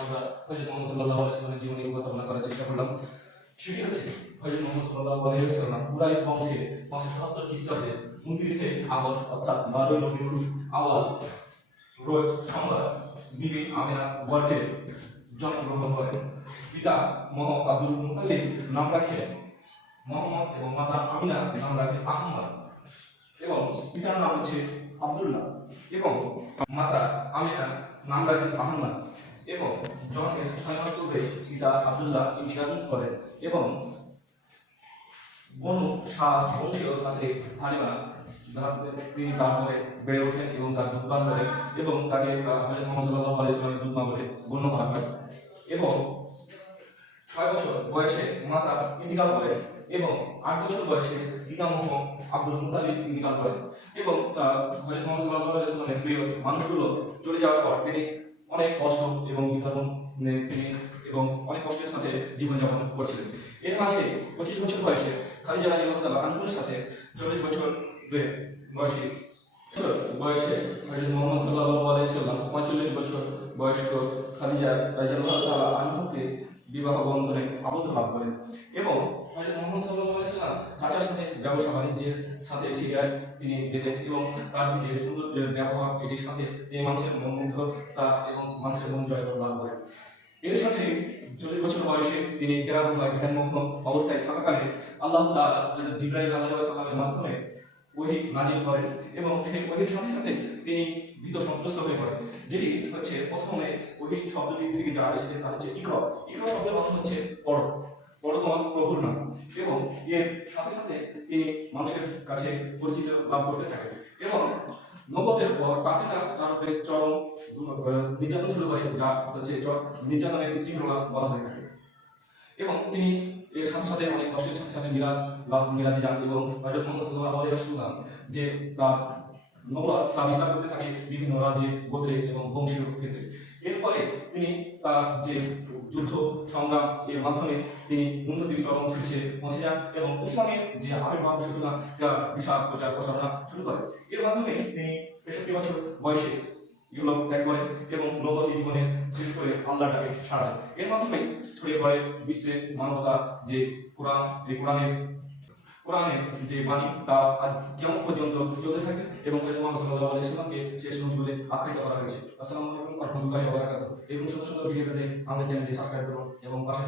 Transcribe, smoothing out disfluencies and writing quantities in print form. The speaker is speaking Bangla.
আমরা হযরত মুহাম্মদ সাল্লাল্লাহু আলাইহি ওয়াসাল্লামের জীবনী উপস্থাপনা করার চেষ্টা করলাম। সেটি হচ্ছে হযরত মুহাম্মদ সাল্লাল্লাহু আলাইহি ওয়াসাল্লাম কুরাইশ বংশে 570 খ্রিস্টাব্দে 29 আগস্ট অর্থাৎ 12 রবিউল আউয়াল রোজ সোমবার বিবি আমিনা গর্ভে জন্মগ্রহণ করেন। পিতা মোহাম্মদ আব্দুল মুত্তালিব নাম রাখেন মোহাম্মদ এবং মাতা আমিনা নাম রাখেন আহমদ এবং পিতার নাম হচ্ছে আব্দুল্লাহ এবং মাতা আমিনা নাম রাখেন আহমদ এবং জন্মের 6 মাস পূর্বে পিতা আব্দুল্লাহ ইন্তিকাল করেন এবং বনু শাহ বংশীয় তাদের হালিমা তিনি তারপরে বেড়ে ওঠেন এবং তার দুধপান করেন এবং তাকে হযরত মুহাম্মদ সাল্লাল্লাহু আলাইহি ওয়াসাল্লামের দুধমা বলে গণ্য করা হয় এবং 6 বছর বয়সে মাতা ইন্তিকাল করেন এবং 8 বছর বয়সে পিতা মোহাম্মদ আব্দুল মুত্তালিব ইন্তিকাল করেন এবং হযরত মুহাম্মদ সাল্লাল্লাহু আলাইহি ওয়াসাল্লামের প্রিয় মানুষগুলো চলে যাওয়ার পর তিনি অনেক কষ্ট এবং তিনি এবং অনেক কষ্টের সাথে জীবনযাপন করছিলেন। এর মাঝে 25 বছর বয়সে খাদিজা রাদিয়াল্লাহু তাআলা আনহার সাথে 40 বছর বয়সে হযরত মুহাম্মদ সাল্লাল্লাহু আলাইহি ওয়াসাল্লাম 45 বছর বয়স্ক খাদিজা রাদিয়াল্লাহু তাআলা আনহাকে বিবাহ বন্ধনে আবদ্ধ লাভ করেন এবং হযরত মুহাম্মদ সাল্লাল্লাহু আলাইহি ওয়াসাল্লাম চাচার সাথে ব্যবসা বাণিজ্যের সাথে সিরিয়ায় তিনি যেতেন এবং তার যে সুন্দর ব্যবহার এটির সাথে এই মানুষের মন মুগ্ধতা এবং মানুষের মন জয় লাভ করেন। এর সাথে 40 বছর বয়সে তিনি কেরামতায় ধ্যানমগ্ন অবস্থায় থাকাকালে আল্লাহ তাআলা হযরত জিবরাইল আলাইহিস সালামের মাধ্যমে ওহী নাযিল করেন এবং সেই ওহীর সাথে সাথে তিনি ভীত সন্ত্রস্ত হয়ে পড়েন, যেটি হচ্ছে প্রথমে ওহীর শব্দটি থেকে যা এসেছে তা হচ্ছে ইকরা। ইকরা শব্দের অর্থ হচ্ছে পড়ো, পড়ো তোমার প্রভুর নাম এবং এর সাথে সাথে তিনি মানুষের কাছে পরিচিত লাভ করতে থাকেন এবং নবতের পর তাকে তার উপরে চরম নির্যাতন শুরু করে, যা হচ্ছে নির্যাতনের শৃঙ্খলা বলা হয়ে থাকে এবং তিনি এর সাথে সাথে অনেক কষ্টের সাথে সাথে মিরাজে যান এবং হযরত মুহাম্মদ সাল্লাল্লাহু আলাইহি ওয়াসাল্লাম যে তার নবুয়ত তা বিস্তার করতে থাকে বিভিন্ন রাজ্যে, গোত্রে এবং বংশীয় ক্ষেত্রে। এরপরে তিনি তার যে যুদ্ধ সংগ্রাম এর মাধ্যমে তিনি উন্নতির চরম শীর্ষে পৌঁছে যান এবং ইসলামের যে আবির্ভাব সূচনা যা বিশাল প্রচার প্রসারণা শুরু করে। এর মাধ্যমে তিনি 65 বছর বয়সে এগুলো ত্যাগ করেন এবং নবতী জীবনে শেষ করে আল্লাহটাকে ছাড়া দেন। এর মাধ্যমে ছড়িয়ে পড়ে বিশ্বে মানবতা যে কোরআনের যে বাণী তা আজ কিয়ামত পর্যন্ত চলতে থাকে এবং মুহাম্মদ সাল্লাল্লাহু আলাইহি ওয়াসাল্লামকে শেষ নবী বলে আখ্যায়িত করা হয়েছে। আসসালামু আলাইকুম ওয়া রাহমাতুল্লাহি ওয়া বারাকাতুহু। এরকম সুন্দর সুন্দর ভিডিও পেতে আমাদের চ্যানেলটি সাবস্ক্রাইব করুন এবং পাশে